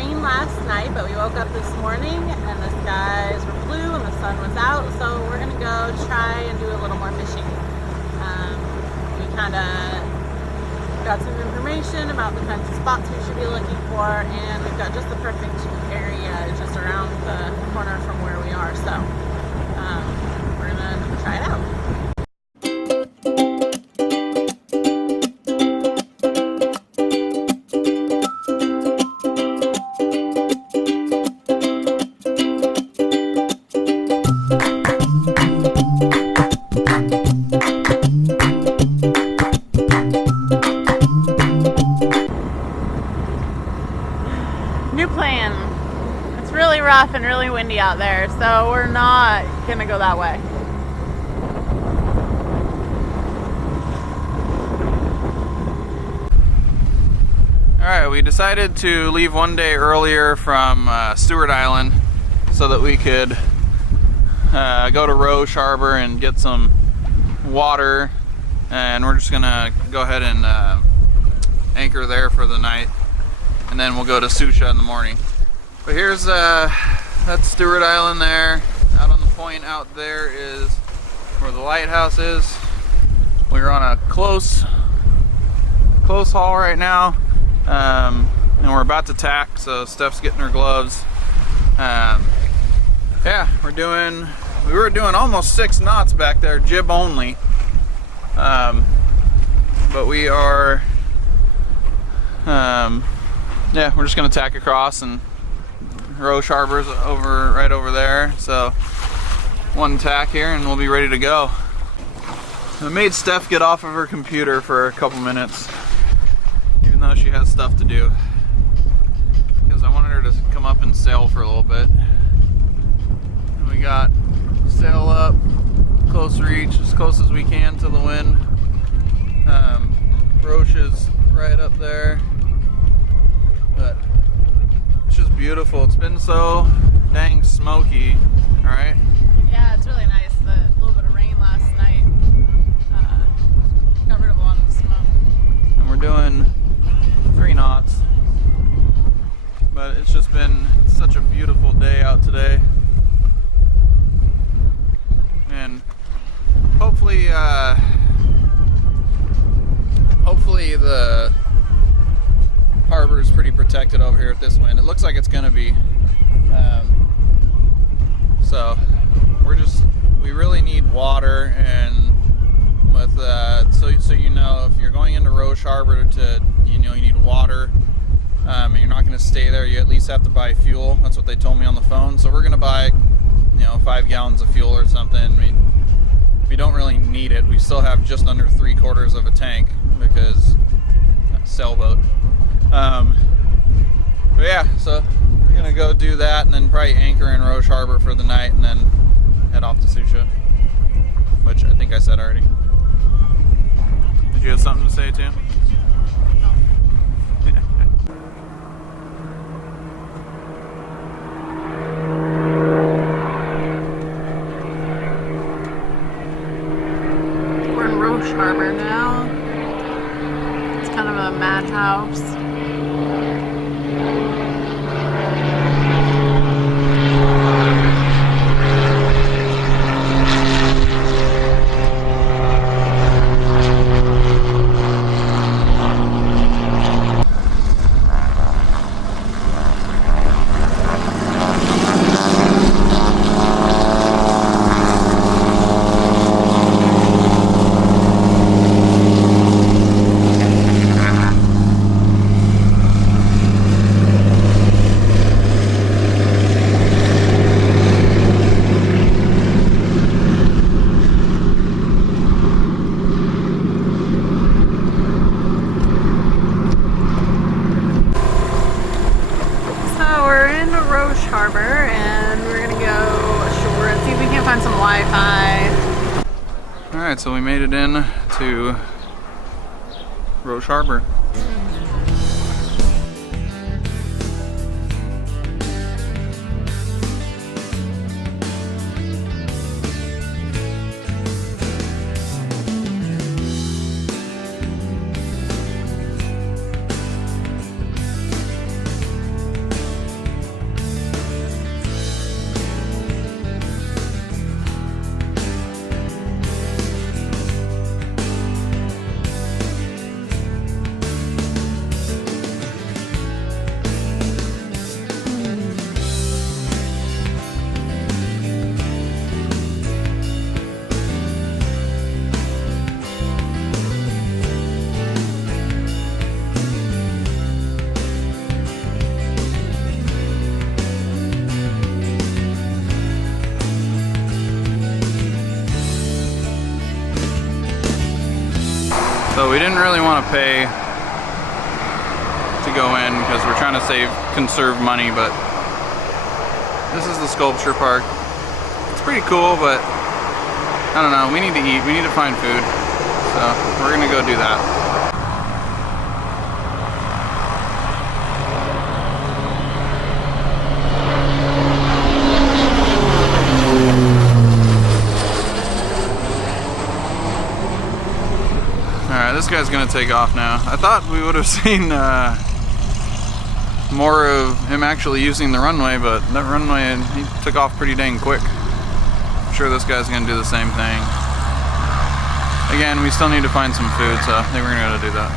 rain last night, but we woke up this morning and the skies were blue and the sun was out, so we're gonna go try and do a little more fishing. We kind of got some information about the kinds of spots we should be looking for, and we've got just the perfect area just around the corner from where we are, so we're gonna try it out. New plan. It's really rough and really windy out there, so we're not gonna go that way. Alright, we decided to leave one day earlier from Stuart Island so that we could go to Roche Harbor and get some water, and we're just gonna go ahead and anchor there for the night, and then we'll go to Sucia in the morning. But here's that's Stuart Island there. Out on the point out there is where the lighthouse is. We're on a close haul right now, and we're about to tack, so Steph's getting her gloves. Yeah, we were doing almost 6 knots back there, jib only, but we are yeah, we're just gonna tack across, and Roche Harbor's right over there, so one tack here and we'll be ready to go. I made Steph get off of her computer for a couple minutes, even though she has stuff to do, because I wanted her to come up and sail for a little bit. And we got sail up, close reach, as close as we can to the wind. Roche is right up there. But it's just beautiful. It's been so dang smoky, right? Yeah, it's really nice. The little bit of rain last night covered up a lot of the smoke. And we're doing 3 knots. But it's just been such a beautiful day out today. And hopefully the harbor is pretty protected over here at this wind. It looks like it's gonna be. So we really need water, and with so you know, if you're going into Roche Harbor you need water, and you're not gonna stay there, you at least have to buy fuel. That's what they told me on the phone. So we're gonna buy 5 gallons of fuel or something. We don't really need it. We still have just under 3/4 of a tank because sailboat. But yeah, so we're gonna go do that, and then probably anchor in Roche Harbor for the night, and then head off to Sucia, which I think I said already. Did you have something to say too? No. We're in Roche Harbor now. It's kind of a madhouse. Harbor, and we're gonna go ashore and see if we can find some Wi-Fi. Alright, so we made it in to Roche Harbor. So we didn't really want to pay to go in because we're trying to conserve money, but this is the sculpture park. It's pretty cool, but I don't know, we need to eat, we need to find food. So we're gonna go do that. Alright, this guy's gonna take off now. I thought we would have seen more of him actually using the runway, but that runway, he took off pretty dang quick. I'm sure this guy's gonna do the same thing. Again, we still need to find some food, so I think we're gonna go do that.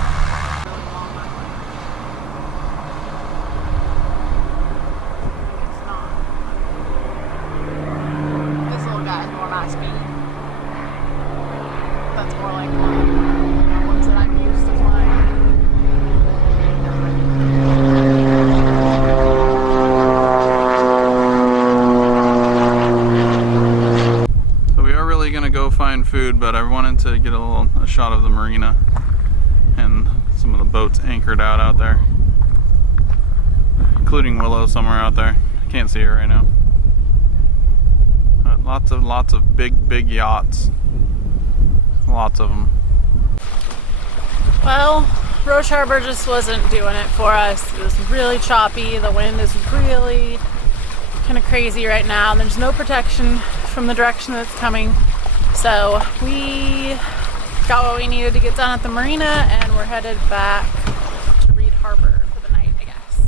This little guy is more my speed. That's more like the ones that I'm used to flying. Go find food, but I wanted to get a shot of the marina and some of the boats anchored out there, including Willow somewhere out there. Can't see her right now. But lots of big yachts, lots of them. Well, Roche Harbor just wasn't doing it for us. It was really choppy. The wind is really kind of crazy right now. There's no protection from the direction that's coming. So we got what we needed to get done at the marina, and we're headed back to Roche Harbor for the night, I guess.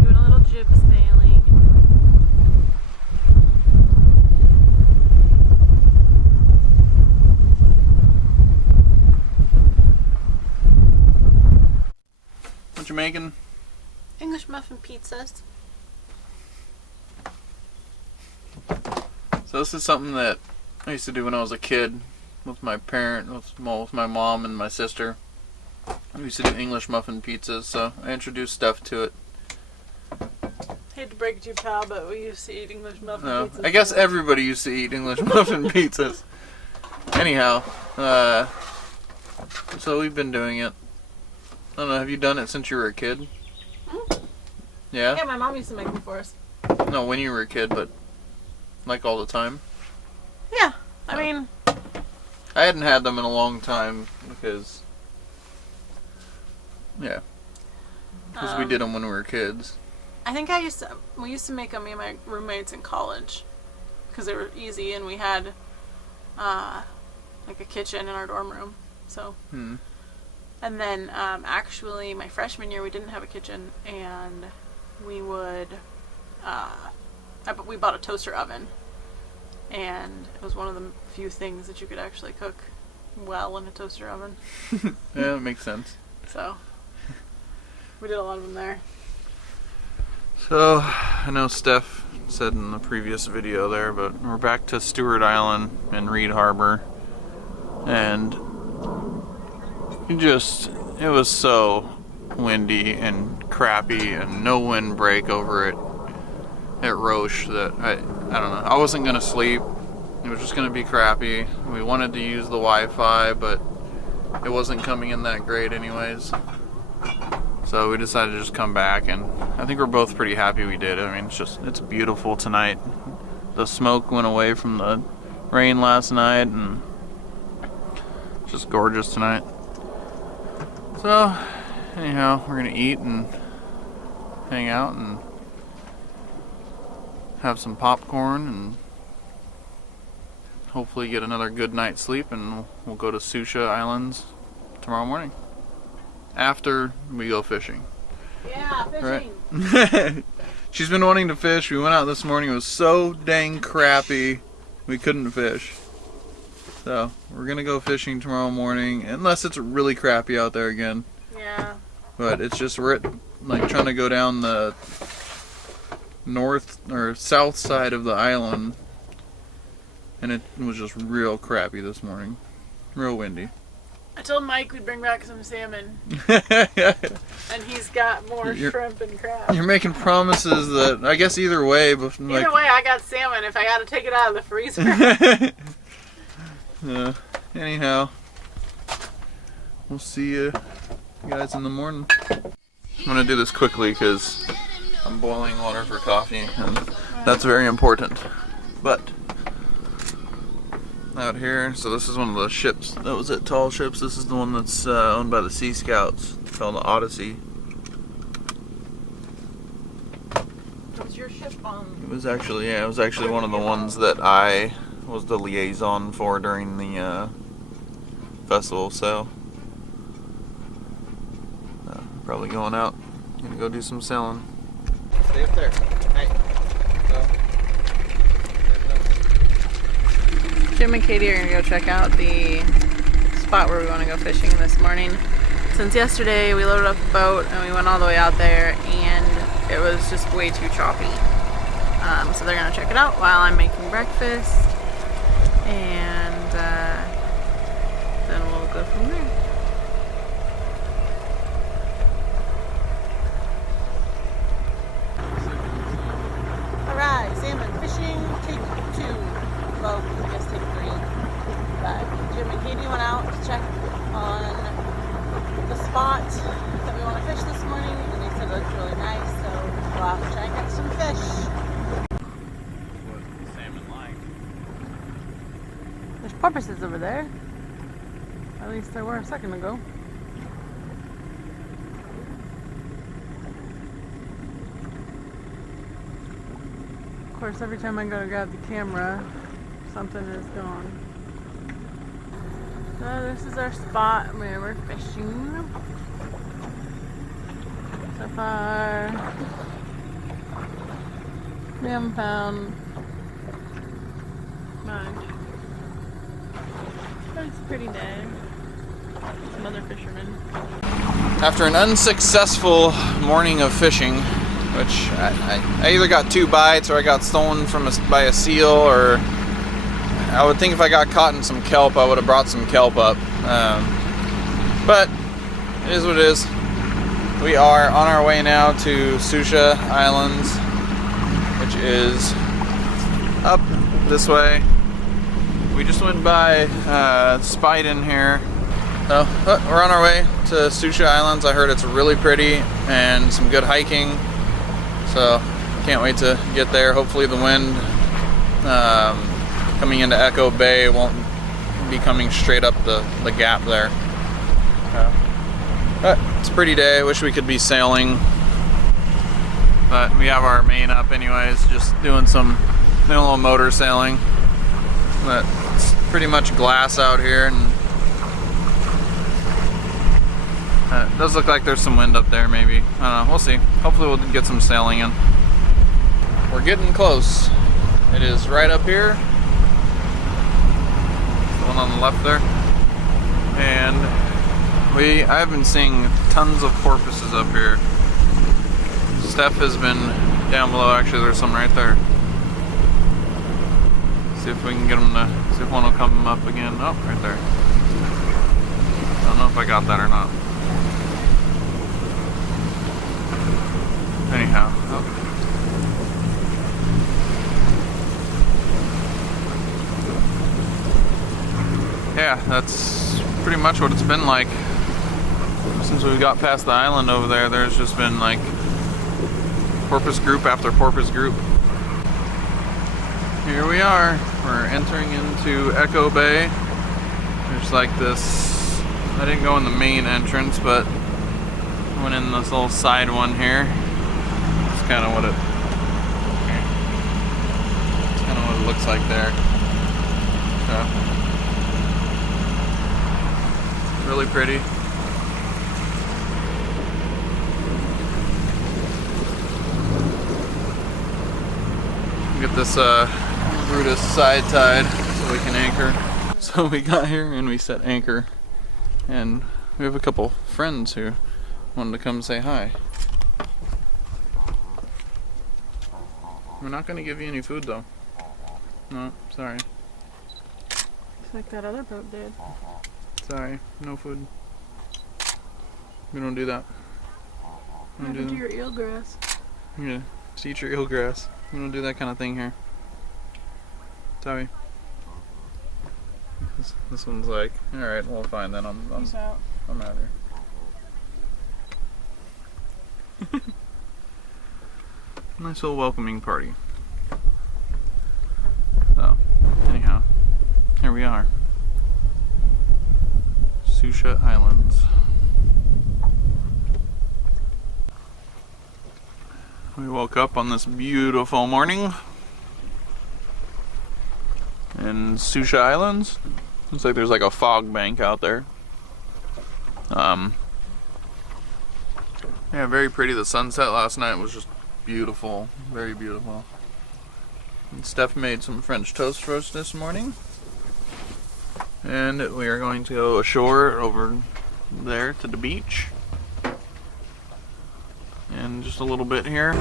Doing a little jib sailing. What you making? English muffin pizzas. So this is something that I used to do when I was a kid with my with my mom and my sister. We used to do English muffin pizzas, so I introduced Steph to it. Hate to break it to you, pal, but we used to eat English muffin pizzas. I guess everybody used to eat English muffin pizzas. Anyhow, so we've been doing it. I don't know, have you done it since you were a kid? Mm-hmm. Yeah? Yeah, my mom used to make them for us. No, when you were a kid, but like all the time? Yeah, I mean... I hadn't had them in a long time because... Yeah. Because we did them when we were kids. I think we used to make them, me and my roommates in college. Because they were easy, and we had like a kitchen in our dorm room. So... And then actually my freshman year we didn't have a kitchen, and we would... we bought a toaster oven, and it was one of the few things that you could actually cook well in a toaster oven. Yeah, that makes sense. So we did a lot of them there. So I know Steph said in the previous video there, but we're back to Stuart Island and Roche Harbor, and it was so windy and crappy and no windbreak over it at Roche that I don't know. I wasn't gonna sleep. It was just gonna be crappy. We wanted to use the Wi-Fi, but it wasn't coming in that great anyways. So we decided to just come back, and I think we're both pretty happy we did. I mean, it's beautiful tonight. The smoke went away from the rain last night, and it's just gorgeous tonight. So anyhow, we're gonna eat and hang out and have some popcorn and hopefully get another good night's sleep, and we'll go to Sucia Islands tomorrow morning after we go fishing. Yeah, fishing. Right? She's been wanting to fish. We went out this morning. It was so dang crappy we couldn't fish. So we're gonna go fishing tomorrow morning, unless it's really crappy out there again. Yeah. But it's just we're like trying to go down the north or south side of the island, and it was just real crappy this morning, real windy. I told Mike we'd bring back some salmon, and he's got more shrimp and crab. You're making promises that I guess either way, but either way, I got salmon if I got to take it out of the freezer. Yeah. anyhow, we'll see you guys in the morning. I'm gonna do this quickly because I'm boiling water for coffee, and that's very important. But out here, so this is one of the ships that was at Tall Ships. This is the one that's owned by the Sea Scouts. It's called the Odyssey. What's your ship on? It was actually one of the ones that I was the liaison for during the festival. So probably going out. Gonna go do some sailing. Stay up there. Hey. Jim and Katie are gonna go check out the spot where we want to go fishing this morning. Since yesterday we loaded up the boat and we went all the way out there and it was just way too choppy. So they're gonna check it out while I'm making breakfast, and then we'll go from there. Alright, salmon fishing, take 2. Well, I guess take 3. But Jim and Katie went out to check on the spot that we want to fish this morning, and they said it looked really nice, so we'll go out and try and catch some fish. What salmon like? There's porpoises over there. At least there were a second ago. Of course, every time I go to grab the camera, something is gone. So this is our spot where we're fishing. So far, we haven't found much. But it's a pretty day. Some other fishermen. After an unsuccessful morning of fishing, which I either got 2 bites or I got stolen by a seal, or I would think if I got caught in some kelp, I would have brought some kelp up. But it is what it is. We are on our way now to Sucia Islands, which is up this way. We just went by Spied in here. So we're on our way to Sucia Islands. I heard it's really pretty and some good hiking. So can't wait to get there. Hopefully the wind coming into Echo Bay won't be coming straight up the gap there. But it's a pretty day. I wish we could be sailing, but we have our main up anyways, just doing a little motor sailing. But it's pretty much glass out here, and it does look like there's some wind up there maybe. I don't know, we'll see. Hopefully we'll get some sailing in. We're getting close. It is right up here. The one on the left there. And I've been seeing tons of porpoises up here. Steph has been down below. Actually, there's some right there. See if we can get them to, see if one will come up again. Oh, right there. I don't know if I got that or not. Anyhow. Oh. Yeah, that's pretty much what it's been like since we got past the island over there. There's just been like porpoise group after porpoise group. Here we are. We're entering into Echo Bay. There's like this, I didn't go in the main entrance, but I went in this little side one here. That's kind of what it looks like there. So, really pretty. Get this Brutus side tied so we can anchor. So we got here and we set anchor, and we have a couple friends who wanted to come say hi. We're not going to give you any food though. No, sorry. It's like that other boat did. Sorry, no food. We don't do that. What happened to your eelgrass? Yeah, just eat your eelgrass. We don't do that kind of thing here. Sorry. This one's like, all right, well, fine then. I'm out here. Nice little welcoming party. So, anyhow, here we are. Sucia Islands. We woke up on this beautiful morning in Sucia Islands. Looks like there's like a fog bank out there. Yeah, very pretty. The sunset last night was just beautiful, very beautiful. And Steph made some French toast for us this morning. And we are going to go ashore over there to the beach. And just a little bit here.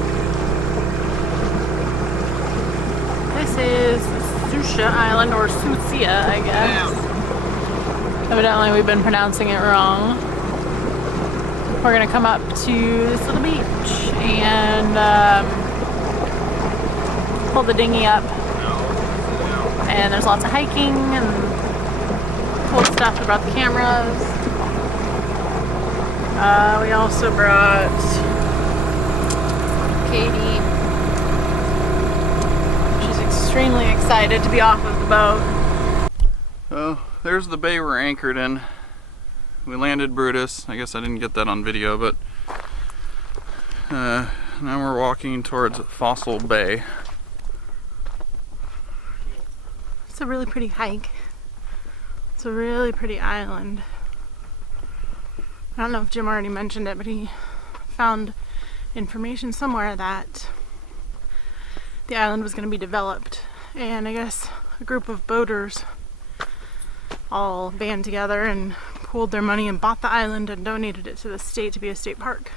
This is Sucia Island, or Sucia, I guess. Evidently we've been pronouncing it wrong. We're gonna come up to this little beach and pull the dinghy up. And there's lots of hiking and cool stuff. We brought the cameras. We also brought Katie. She's extremely excited to be off of the boat. Oh, there's the bay we're anchored in. We landed Brutus. I guess I didn't get that on video, but now we're walking towards Fossil Bay. It's a really pretty hike. It's a really pretty island. I don't know if Jim already mentioned it, but he found information somewhere that the island was going to be developed, and I guess a group of boaters all band together and pooled their money and bought the island and donated it to the state to be a state park.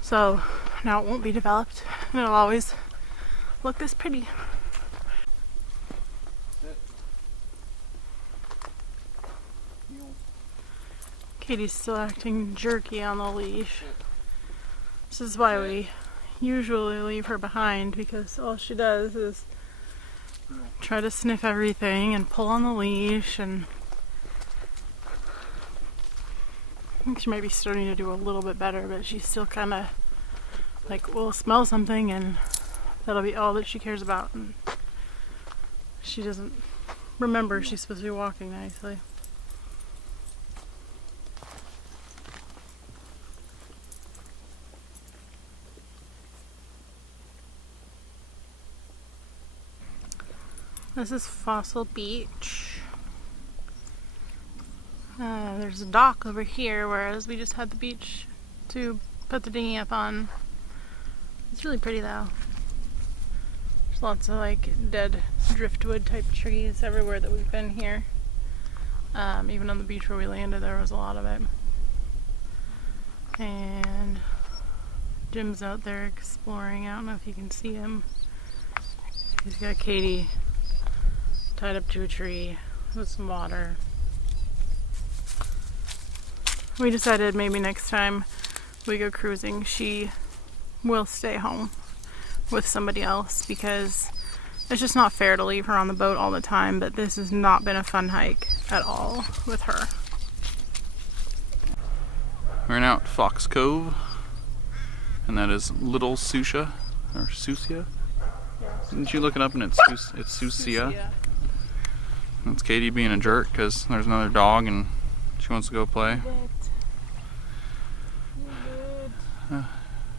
So now it won't be developed and it'll always look this pretty. Katie's still acting jerky on the leash. This is why we usually leave her behind, because all she does is try to sniff everything and pull on the leash, and I think she might be starting to do a little bit better, but she's still kind of like, will smell something and that'll be all that she cares about, and she doesn't remember she's supposed to be walking nicely. This is Fossil Beach. There's a dock over here, whereas we just had the beach to put the dinghy up on. It's really pretty though. There's lots of like dead driftwood type trees everywhere that we've been here. Even on the beach where we landed, there was a lot of it. And Jim's out there exploring. I don't know if you can see him. He's got Katie tied up to a tree with some water. We decided maybe next time we go cruising, she will stay home with somebody else, because it's just not fair to leave her on the boat all the time, but this has not been a fun hike at all with her. We're now at Fox Cove, and that is Little Sucia, or Sucia. Didn't you look it up and it's Sucia? That's Katie being a jerk because there's another dog and she wants to go play.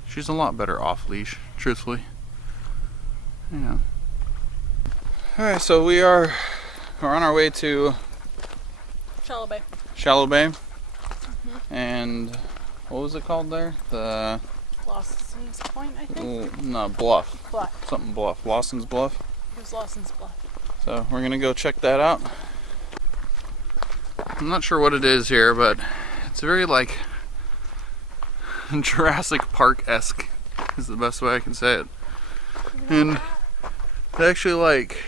She's a lot better off leash, truthfully. Yeah. Alright, so we're on our way to Shallow Bay. Shallow Bay. And what was it called there? The Lawson's Point, I think? No, Bluff. Bluff. Something Bluff. Lawson's Bluff. It was Lawson's Bluff. So we're gonna go check that out. I'm not sure what it is here, but it's very like Jurassic Park-esque is the best way I can say it. And it actually like,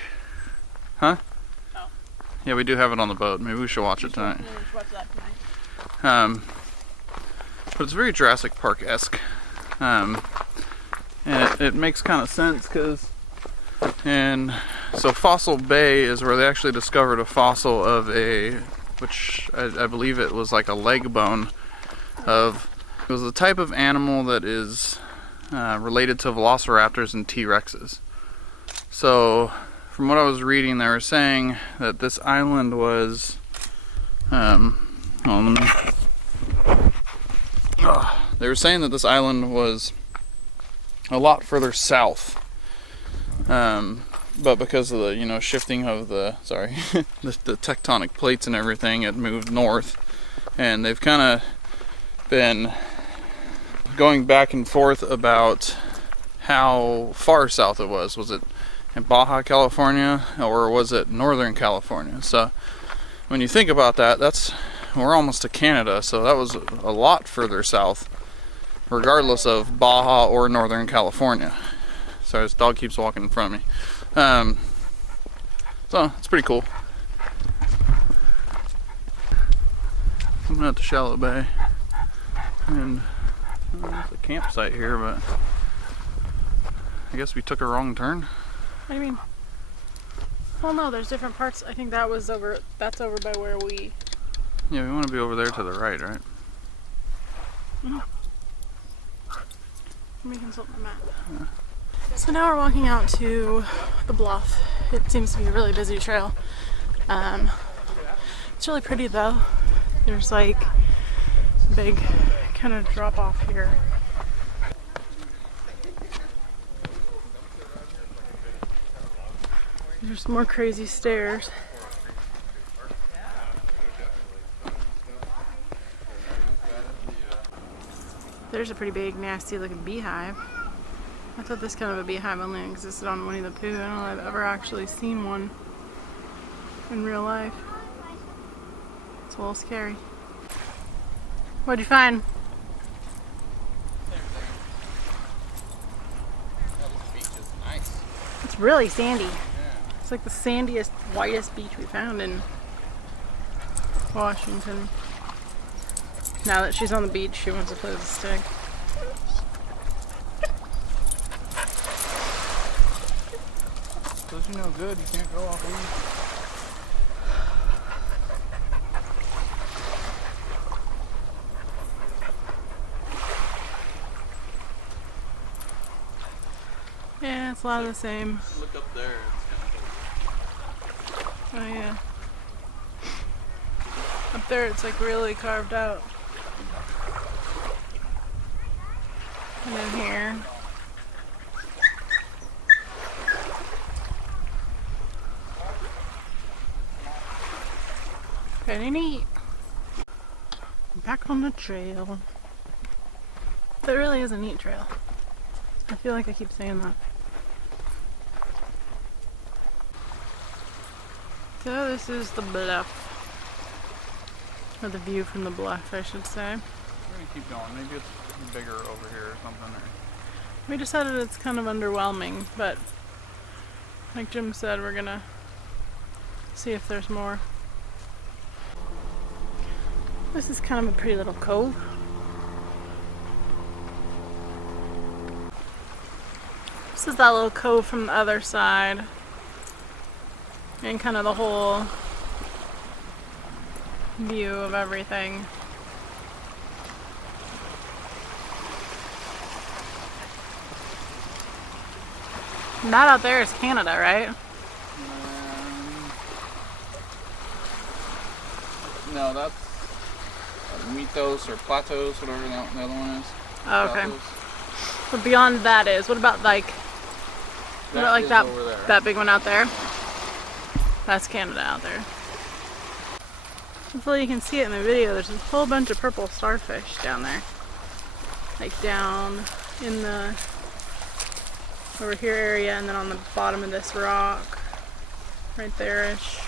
huh? Oh. Yeah, we do have it on the boat. Maybe we should watch it tonight. Maybe we should watch that tonight. But it's very Jurassic Park-esque. And it makes kind of sense because in So Fossil Bay is where they actually discovered a fossil of which I believe it was like a leg bone of, it was a type of animal that is related to velociraptors and T-Rexes. So from what I was reading, they were saying that this island was, they were saying that this island was a lot further south, but because of the shifting of the the tectonic plates and everything, it moved north, and they've kind of been going back and forth about how far south it was. Was it in Baja California or was it Northern California? So when you think about that, we're almost to Canada, so that was a lot further south, regardless of Baja or Northern California. Sorry, this dog keeps walking in front of me. So it's pretty cool. Coming out to Shallow Bay, and there's a campsite here, but I guess we took a wrong turn. What do you mean? Well, no, there's different parts. I think that's over by where we... Yeah, we want to be over there to the right, right? Mm-hmm. Let me consult my map. Yeah. So now we're walking out to the bluff. It seems to be a really busy trail. It's really pretty though. There's like a big kind of drop off here. There's more crazy stairs. There's a pretty big, nasty looking beehive. I thought this kind of a beehive only existed on Winnie the Pooh. I don't know if I've ever actually seen one in real life. It's a little scary. What'd you find? This beach is nice. It's really sandy. Yeah. It's like the sandiest, whitest beach we found in Washington. Now that she's on the beach, she wants to play with the stick. Does you know good, you can't go off lead. Yeah, it's a lot of the same. Look up there, it's kind of... Oh yeah. Up there it's like really carved out. And then here. Pretty neat. Back on the trail. That really is a neat trail. I feel like I keep saying that. So this is the bluff. Or the view from the bluff, I should say. We're gonna keep going. Maybe it's bigger over here or something. Or... We decided it's kind of underwhelming, but like Jim said, we're gonna see if there's more. This is kind of a pretty little cove. This is that little cove from the other side. And kind of the whole view of everything. And that out there is Canada, right? No, that's Mythos or Plateaus, whatever the other one is. Oh, okay. Plateaus. But beyond that is, what about like, that big one out there? That's Canada out there. Hopefully you can see it in the video. There's a whole bunch of purple starfish down there. Like down in the over here area, and then on the bottom of this rock. Right there-ish.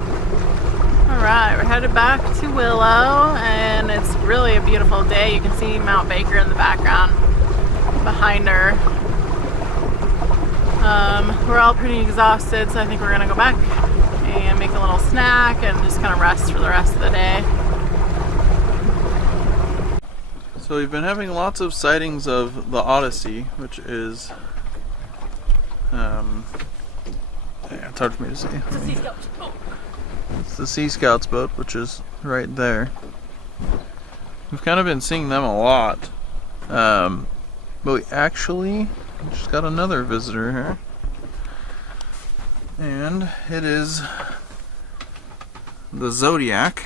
Alright, we're headed back to Willow, and it's really a beautiful day. You can see Mount Baker in the background behind her. We're all pretty exhausted, so I think we're gonna go back and make a little snack and just kind of rest for the rest of the day. So we've been having lots of sightings of the Odyssey, which is Yeah, it's hard for me to see. It's a Sea Scout's boat. It's the Sea Scouts boat, which is right there. We've kind of been seeing them a lot. But we actually just got another visitor here. And it is the Zodiac,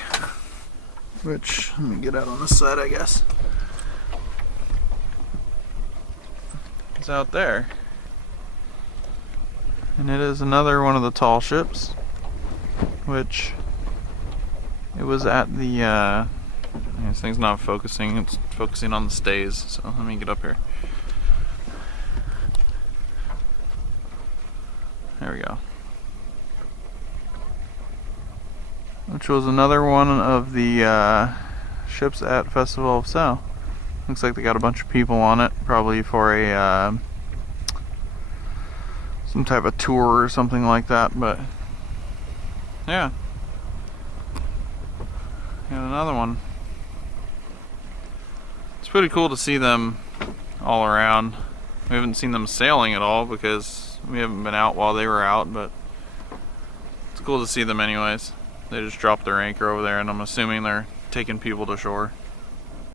which, let me get out on this side, I guess. It's out there. And it is another one of the tall ships, which it was at the, this thing's not focusing, it's focusing on the stays, so let me get up here. There we go. Which was another one of the ships at Festival of Sal. Looks like they got a bunch of people on it, probably for a some type of tour or something like that, but yeah. Got another one. It's pretty cool to see them all around. We haven't seen them sailing at all because we haven't been out while they were out, but it's cool to see them anyways. They just dropped their anchor over there, and I'm assuming they're taking people to shore.